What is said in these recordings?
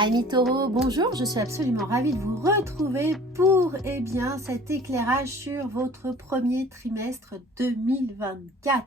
Amis Taureau, bonjour, je suis absolument ravie de vous retrouver pour cet éclairage sur votre premier trimestre 2024.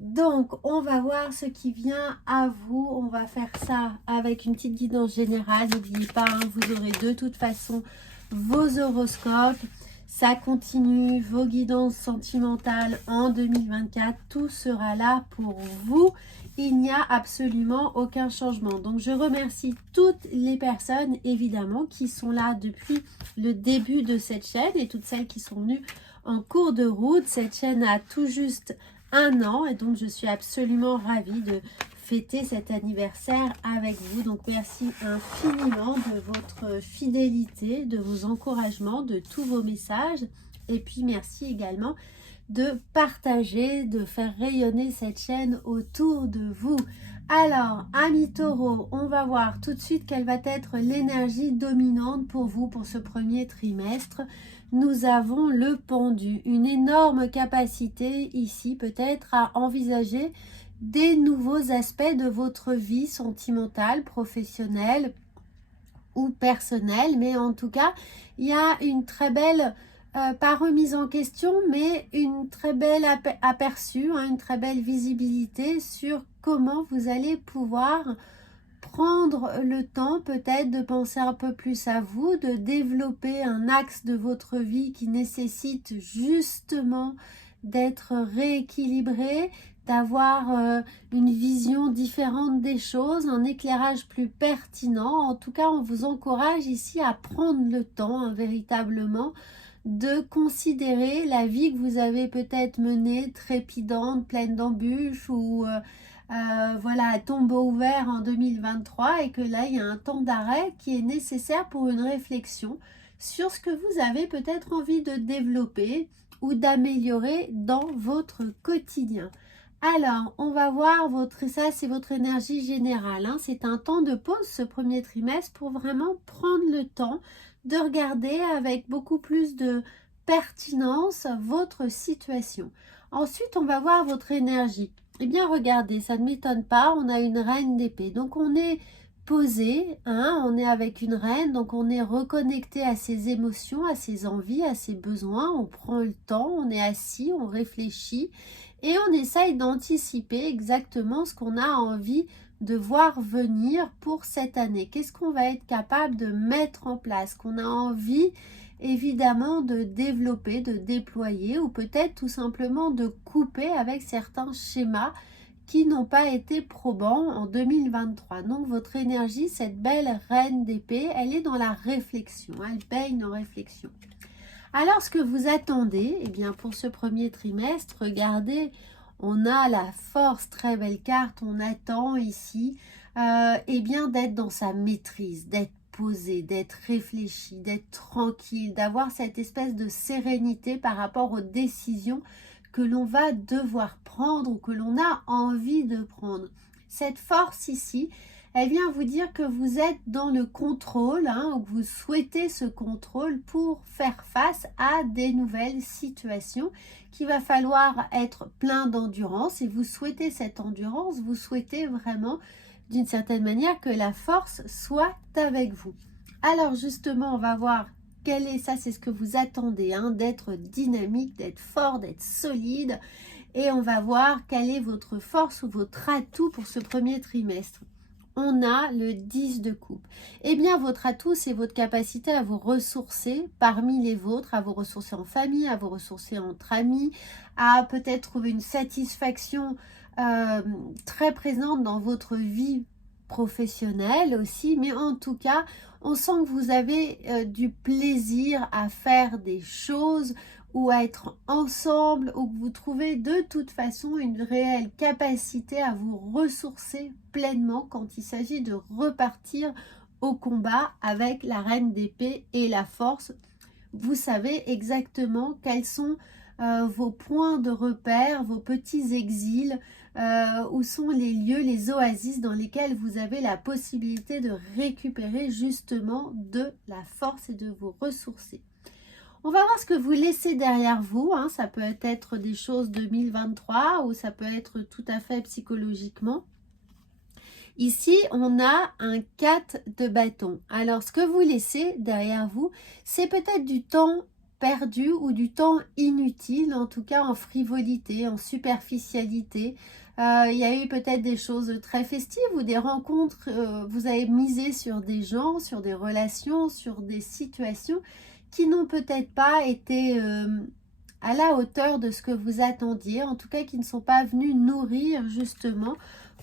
Donc, on va voir ce qui vient à vous. On va faire ça avec une petite guidance générale. N'oubliez pas, vous aurez de toute façon vos horoscopes. Ça continue, vos guidances sentimentales en 2024. Tout sera là pour vous. Il n'y a absolument aucun changement. Donc, je remercie toutes les personnes, évidemment, qui sont là depuis le début de cette chaîne et toutes celles qui sont venues en cours de route. Cette chaîne a tout juste 1 an et donc je suis absolument ravie de fêter cet anniversaire avec vous. Donc, merci infiniment de votre fidélité, de vos encouragements, de tous vos messages. Et puis, merci également de partager, de faire rayonner cette chaîne autour de vous. Alors, amis Taureau, on va voir tout de suite quelle va être l'énergie dominante pour vous pour ce premier trimestre. Nous avons le pendu, une énorme capacité ici peut-être à envisager des nouveaux aspects de votre vie sentimentale, professionnelle ou personnelle. Mais en tout cas, il y a une très belle pas remise en question, mais une très belle aperçu, une très belle visibilité sur comment vous allez pouvoir prendre le temps peut-être de penser un peu plus à vous, de développer un axe de votre vie qui nécessite justement d'être rééquilibré, d'avoir une vision différente des choses, un éclairage plus pertinent. En tout cas, on vous encourage ici à prendre le temps véritablement de considérer la vie que vous avez peut-être menée, trépidante, pleine d'embûches ou voilà, à tombeau ouvert en 2023 et que là, il y a un temps d'arrêt qui est nécessaire pour une réflexion sur ce que vous avez peut-être envie de développer ou d'améliorer dans votre quotidien. Alors, on va voir ça c'est votre énergie générale. C'est un temps de pause ce premier trimestre pour vraiment prendre le temps de regarder avec beaucoup plus de pertinence votre situation. Ensuite, on va voir votre énergie. Eh bien, regardez, ça ne m'étonne pas, on a une reine d'épée. Donc, on est posé, on est avec une reine, donc on est reconnecté à ses émotions, à ses envies, à ses besoins. On prend le temps, on est assis, on réfléchit et on essaye d'anticiper exactement ce qu'on a envie de voir venir pour cette année. Qu'est-ce qu'on va être capable de mettre en place, qu'on a envie évidemment de développer, de déployer ou peut-être tout simplement de couper avec certains schémas qui n'ont pas été probants en 2023. Donc votre énergie, cette belle reine d'épée, elle est dans la réflexion, elle baigne nos réflexions. Alors ce que vous attendez, eh bien pour ce premier trimestre, regardez, on a la force, très belle carte, on attend ici eh bien d'être dans sa maîtrise, d'être posé, d'être réfléchi, d'être tranquille, d'avoir cette espèce de sérénité par rapport aux décisions que l'on va devoir prendre ou que l'on a envie de prendre. Cette force ici, elle vient vous dire que vous êtes dans le contrôle, ou que vous souhaitez ce contrôle pour faire face à des nouvelles situations, qu'il va falloir être plein d'endurance et vous souhaitez cette endurance, vous souhaitez vraiment d'une certaine manière que la force soit avec vous. Alors justement, on va voir quel est ça, c'est ce que vous attendez, d'être dynamique, d'être fort, d'être solide et on va voir quelle est votre force ou votre atout pour ce premier trimestre. On a le 10 de coupe. Eh bien, votre atout, c'est votre capacité à vous ressourcer parmi les vôtres, à vous ressourcer en famille, à vous ressourcer entre amis, à peut-être trouver une satisfaction très présente dans votre vie professionnelle aussi. Mais en tout cas, on sent que vous avez du plaisir à faire des choses ou à être ensemble, ou que vous trouvez de toute façon une réelle capacité à vous ressourcer pleinement quand il s'agit de repartir au combat avec la reine d'épée et la force. Vous savez exactement quels sont vos points de repère, vos petits exils, où sont les lieux, les oasis dans lesquels vous avez la possibilité de récupérer justement de la force et de vous ressourcer. On va voir ce que vous laissez derrière vous. Ça peut être des choses 2023 ou ça peut être tout à fait psychologiquement. Ici, on a un 4 de bâton. Alors, ce que vous laissez derrière vous, c'est peut-être du temps perdu ou du temps inutile, en tout cas en frivolité, en superficialité. Il y a eu peut-être des choses très festives ou des rencontres, vous avez misé sur des gens, sur des relations, sur des situations qui n'ont peut-être pas été à la hauteur de ce que vous attendiez, en tout cas qui ne sont pas venus nourrir justement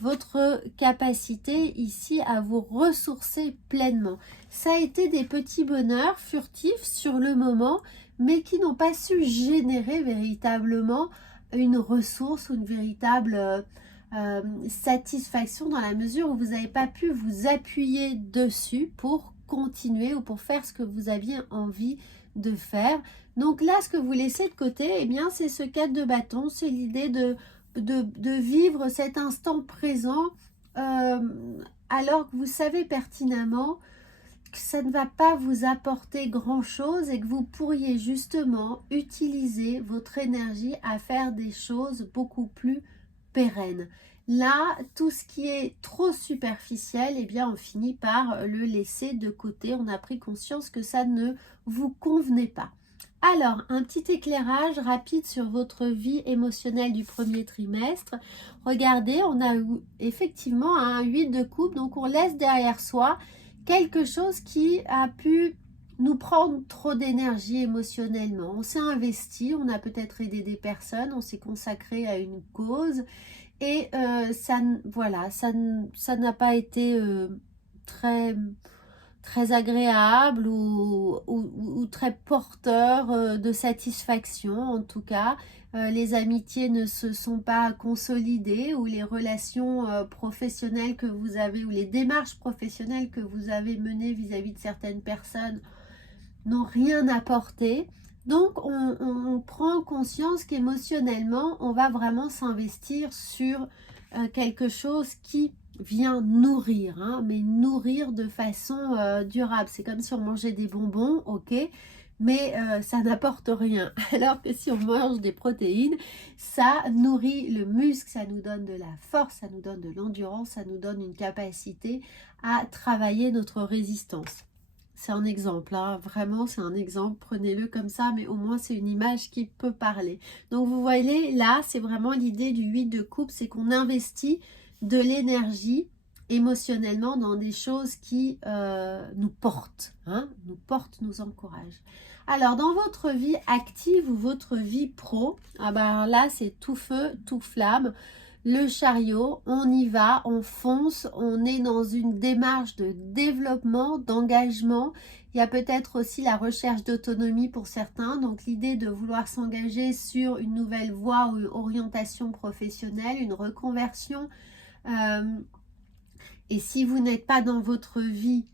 votre capacité ici à vous ressourcer pleinement. Ça a été des petits bonheurs furtifs sur le moment, mais qui n'ont pas su générer véritablement une ressource ou une véritable satisfaction dans la mesure où vous n'avez pas pu vous appuyer dessus pour continuer ou pour faire ce que vous aviez envie de faire. Donc là, ce que vous laissez de côté, eh bien, c'est ce 4 de bâton, c'est l'idée de vivre cet instant présent alors que vous savez pertinemment que ça ne va pas vous apporter grand-chose et que vous pourriez justement utiliser votre énergie à faire des choses beaucoup plus pérennes. Là, tout ce qui est trop superficiel, eh bien, on finit par le laisser de côté. On a pris conscience que ça ne vous convenait pas. Alors, un petit éclairage rapide sur votre vie émotionnelle du premier trimestre. Regardez, on a effectivement un 8 de coupe, donc on laisse derrière soi quelque chose qui a pu nous prendre trop d'énergie émotionnellement. On s'est investi, on a peut-être aidé des personnes, on s'est consacré à une cause et voilà, ça n'a pas été très agréable ou très porteur de satisfaction en tout cas. Les amitiés ne se sont pas consolidées ou les relations professionnelles que vous avez ou les démarches professionnelles que vous avez menées vis-à-vis de certaines personnes n'ont rien apporté. Donc on prend conscience qu'émotionnellement on va vraiment s'investir sur quelque chose qui vient nourrir, hein, mais nourrir de façon durable. C'est comme si on mangeait des bonbons, ok, mais ça n'apporte rien. Alors que si on mange des protéines, ça nourrit le muscle, ça nous donne de la force, ça nous donne de l'endurance, ça nous donne une capacité à travailler notre résistance. C'est un exemple, hein. Vraiment c'est un exemple, prenez-le comme ça, mais au moins c'est une image qui peut parler. Donc vous voyez là, c'est vraiment l'idée du 8 de coupe, c'est qu'on investit de l'énergie émotionnellement dans des choses qui nous portent, hein, nous encouragent. Alors dans votre vie active ou votre vie pro, ah ben là c'est tout feu, tout flamme. Le chariot, on y va, on fonce, on est dans une démarche de développement, d'engagement. Il y a peut-être aussi la recherche d'autonomie pour certains, donc l'idée de vouloir s'engager sur une nouvelle voie ou une orientation professionnelle, une reconversion. Et si vous n'êtes pas dans votre vie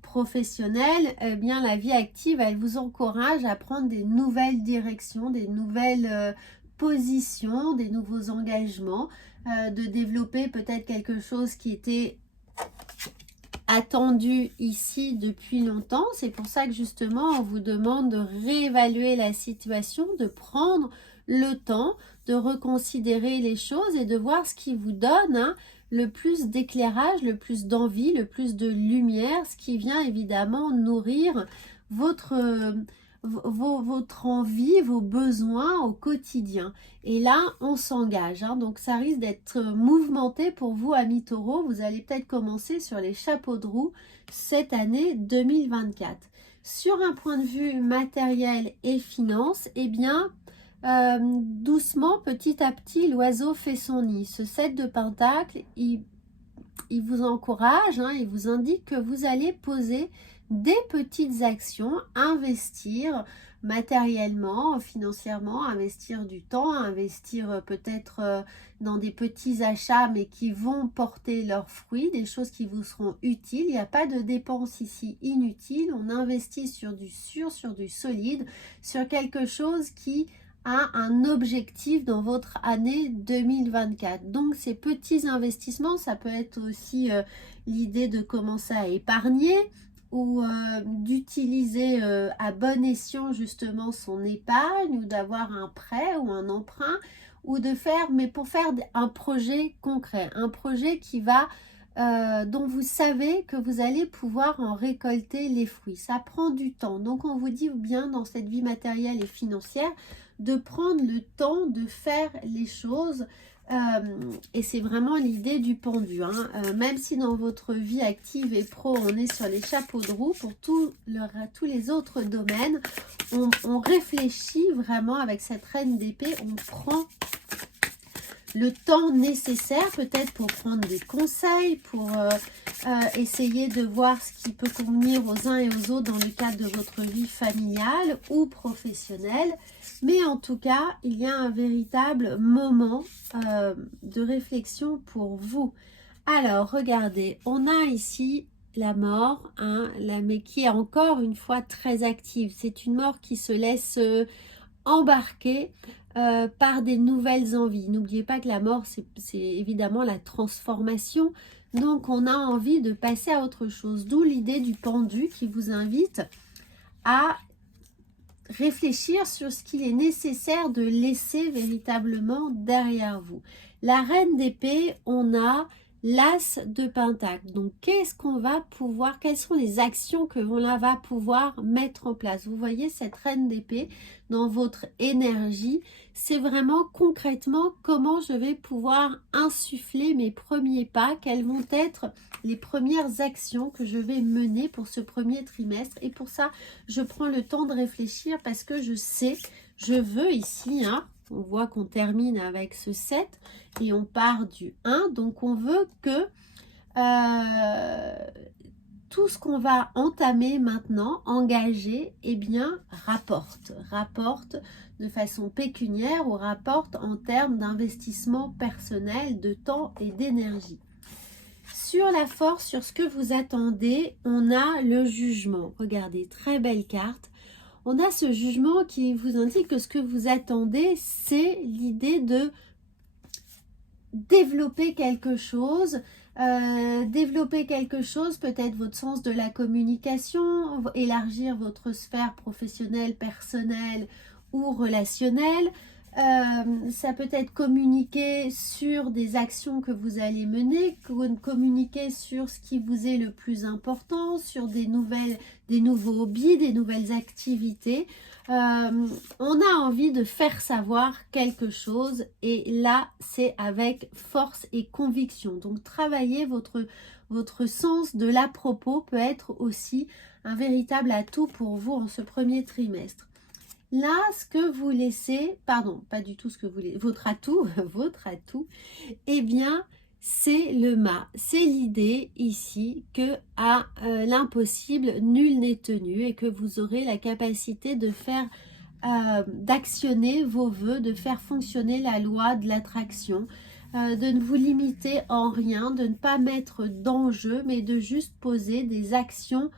professionnelle, eh bien la vie active, elle vous encourage à prendre des nouvelles directions, des nouvelles positions, des nouveaux engagements, de développer peut-être quelque chose qui était attendu ici depuis longtemps. C'est pour ça que justement on vous demande de réévaluer la situation, de prendre le temps de reconsidérer les choses et de voir ce qui vous donne le plus d'éclairage, le plus d'envie, le plus de lumière, ce qui vient évidemment nourrir votre envie, vos besoins au quotidien. Et là, on s'engage. Donc, ça risque d'être mouvementé pour vous, amis taureaux. Vous allez peut-être commencer sur les chapeaux de roue cette année 2024. Sur un point de vue matériel et finance, eh bien, doucement, petit à petit, l'oiseau fait son nid. Ce 7 de Pentacle, il vous encourage, il vous indique que vous allez poser des petites actions, investir matériellement, financièrement, investir du temps, investir peut-être dans des petits achats mais qui vont porter leurs fruits, des choses qui vous seront utiles. Il n'y a pas de dépenses ici inutiles, on investit sur du sûr, sur du solide, sur quelque chose qui a un objectif dans votre année 2024. Donc ces petits investissements, ça peut être aussi l'idée de commencer à épargner ou d'utiliser à bon escient justement son épargne ou d'avoir un prêt ou un emprunt ou de faire, mais pour faire un projet concret, un projet qui va dont vous savez que vous allez pouvoir en récolter les fruits. Ça prend du temps. Donc on vous dit bien dans cette vie matérielle et financière de prendre le temps de faire les choses. Et c'est vraiment l'idée du pendu. Hein. Même si dans votre vie active et pro, on est sur les chapeaux de roue, pour tous les autres domaines, on réfléchit vraiment avec cette reine d'épée. On prend le temps nécessaire peut-être pour prendre des conseils, pour essayer de voir ce qui peut convenir aux uns et aux autres dans le cadre de votre vie familiale ou professionnelle. Mais en tout cas, il y a un véritable moment de réflexion pour vous. Alors, regardez, on a ici la mort, hein, mais qui est encore une fois très active. C'est une mort qui se laisse embarquer par des nouvelles envies. N'oubliez pas que la mort, c'est évidemment la transformation. Donc, on a envie de passer à autre chose. D'où l'idée du pendu qui vous invite à réfléchir sur ce qu'il est nécessaire de laisser véritablement derrière vous. La reine d'épée, on a l'as de pentacle. Donc, qu'est-ce qu'on va pouvoir, quelles sont les actions que l'on va pouvoir mettre en place? Vous voyez cette reine d'épée dans votre énergie. C'est vraiment concrètement comment je vais pouvoir insuffler mes premiers pas, quelles vont être les premières actions que je vais mener pour ce premier trimestre. Et pour ça, je prends le temps de réfléchir parce que je sais, je veux ici, hein, on voit qu'on termine avec ce 7 et on part du 1. Donc, on veut que tout ce qu'on va entamer maintenant, engager, eh bien, rapporte de façon pécuniaire ou rapporte en termes d'investissement personnel, de temps et d'énergie. Sur la force, sur ce que vous attendez, on a le jugement. Regardez, très belle carte. On a ce jugement qui vous indique que ce que vous attendez, c'est l'idée de développer quelque chose, peut-être votre sens de la communication, élargir votre sphère professionnelle, personnelle ou relationnelle. Ça peut être communiquer sur des actions que vous allez mener, communiquer sur ce qui vous est le plus important, sur des nouveaux hobbies, des nouvelles activités. On a envie de faire savoir quelque chose et là c'est avec force et conviction. Donc travailler votre sens de l'à-propos peut être aussi un véritable atout pour vous en ce premier trimestre. Là, ce que vous laissez, pardon, pas du tout ce que vous laissez, votre atout, eh bien, c'est le mât. C'est l'idée ici que à l'impossible, nul n'est tenu et que vous aurez la capacité de faire, d'actionner vos vœux, de faire fonctionner la loi de l'attraction, de ne vous limiter en rien, de ne pas mettre d'enjeu, mais de juste poser des actions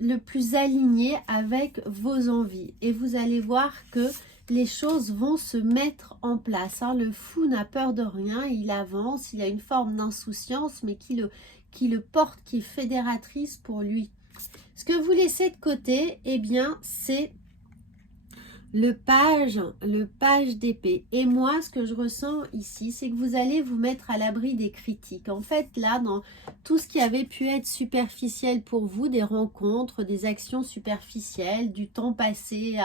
le plus aligné avec vos envies et vous allez voir que les choses vont se mettre en place. Hein. Le fou n'a peur de rien, il avance, il a une forme d'insouciance mais qui le porte, qui est fédératrice pour lui. Ce que vous laissez de côté, eh bien c'est le page d'épée. Et moi, ce que je ressens ici, c'est que vous allez vous mettre à l'abri des critiques. En fait, là, dans tout ce qui avait pu être superficiel pour vous, des rencontres, des actions superficielles, du temps passé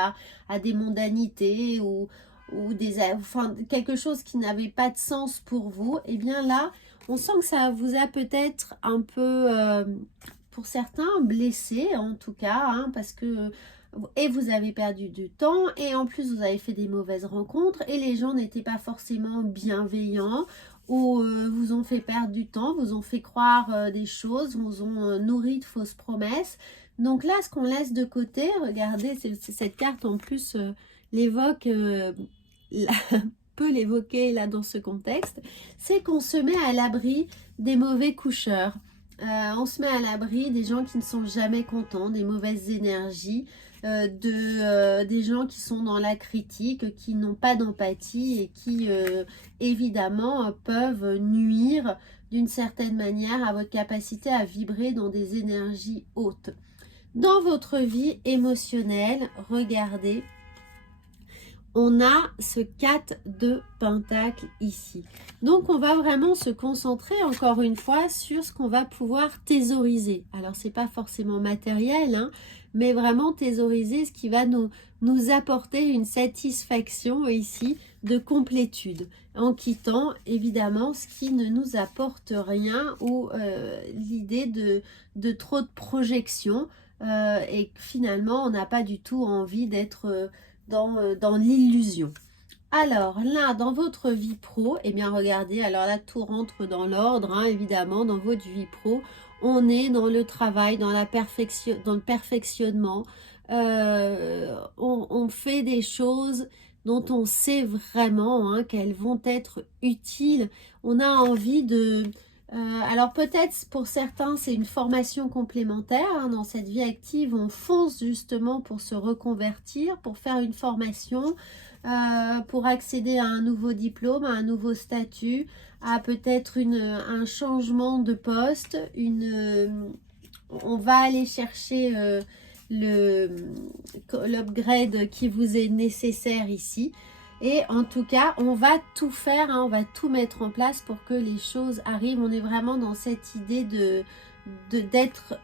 à des mondanités ou quelque chose qui n'avait pas de sens pour vous, et bien là, on sent que ça vous a peut-être un peu, pour certains, blessé en tout cas, hein, parce que et vous avez perdu du temps et en plus vous avez fait des mauvaises rencontres et les gens n'étaient pas forcément bienveillants ou vous ont fait perdre du temps, vous ont fait croire des choses, vous ont nourri de fausses promesses. Donc là, ce qu'on laisse de côté, regardez, cette carte en plus l'évoque, peut l'évoquer là dans ce contexte, c'est qu'on se met à l'abri des mauvais coucheurs. On se met à l'abri des gens qui ne sont jamais contents, des mauvaises énergies, des gens qui sont dans la critique, qui n'ont pas d'empathie et qui évidemment peuvent nuire d'une certaine manière à votre capacité à vibrer dans des énergies hautes. Dans votre vie émotionnelle, regardez, on a ce 4 de Pentacle ici. Donc, on va vraiment se concentrer encore une fois sur ce qu'on va pouvoir thésauriser. Alors, c'est pas forcément matériel, hein, mais vraiment thésauriser ce qui va nous apporter une satisfaction ici de complétude, en quittant évidemment ce qui ne nous apporte rien ou l'idée de trop de projection et que finalement, on n'a pas du tout envie d'être dans l'illusion. Alors là, dans votre vie pro, eh bien regardez, alors là tout rentre dans l'ordre, hein, évidemment, dans votre vie pro, on est dans le travail, dans le perfectionnement, on fait des choses dont on sait vraiment hein, qu'elles vont être utiles. On a envie de... alors peut-être pour certains c'est une formation complémentaire, hein, dans cette vie active on fonce justement pour se reconvertir, pour faire une formation, pour accéder à un nouveau diplôme, à un nouveau statut, à peut-être un changement de poste, on va aller chercher l'upgrade qui vous est nécessaire ici. Et en tout cas, on va tout faire, hein, on va tout mettre en place pour que les choses arrivent. On est vraiment dans cette idée d'être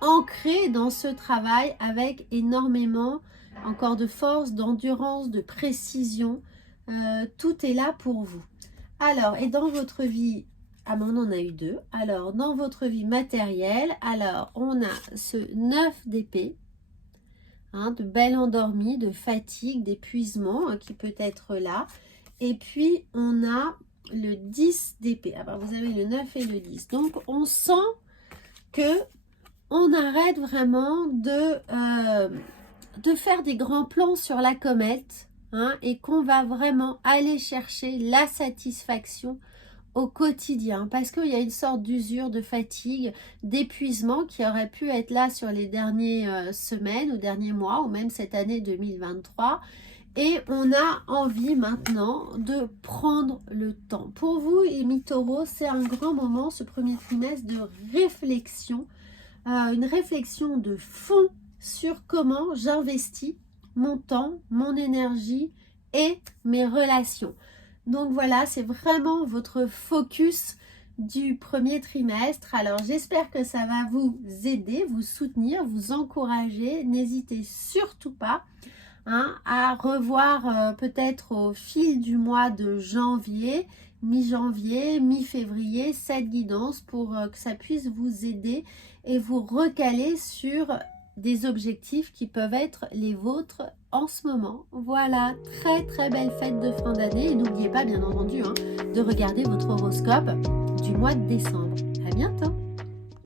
ancré dans ce travail avec énormément encore de force, d'endurance, de précision. Tout est là pour vous. Alors, et dans votre vie, ah ben on en a eu deux. Alors, dans votre vie matérielle, alors on a ce 9 d'épée. Hein, de belle endormie, de fatigue, d'épuisement hein, qui peut être là. Et puis, on a le 10 d'épée. Ah ben, vous avez le 9 et le 10. Donc, on sent que on arrête vraiment de faire des grands plans sur la comète hein, et qu'on va vraiment aller chercher la satisfaction au quotidien, parce qu'il y a une sorte d'usure, de fatigue, d'épuisement qui aurait pu être là sur les dernières semaines ou derniers mois ou même cette année 2023 et on a envie maintenant de prendre le temps. Pour vous, les mi-taureaux, c'est un grand moment, ce premier trimestre de réflexion, une réflexion de fond sur comment j'investis mon temps, mon énergie et mes relations. Donc voilà, c'est vraiment votre focus du premier trimestre. Alors j'espère que ça va vous aider, vous soutenir, vous encourager. N'hésitez surtout pas hein, à revoir peut-être au fil du mois de janvier, mi-janvier, mi-février, cette guidance pour que ça puisse vous aider et vous recaler sur des objectifs qui peuvent être les vôtres en ce moment. Voilà, très belle fête de fin d'année et n'oubliez pas bien entendu hein, de regarder votre horoscope du mois de décembre. À bientôt.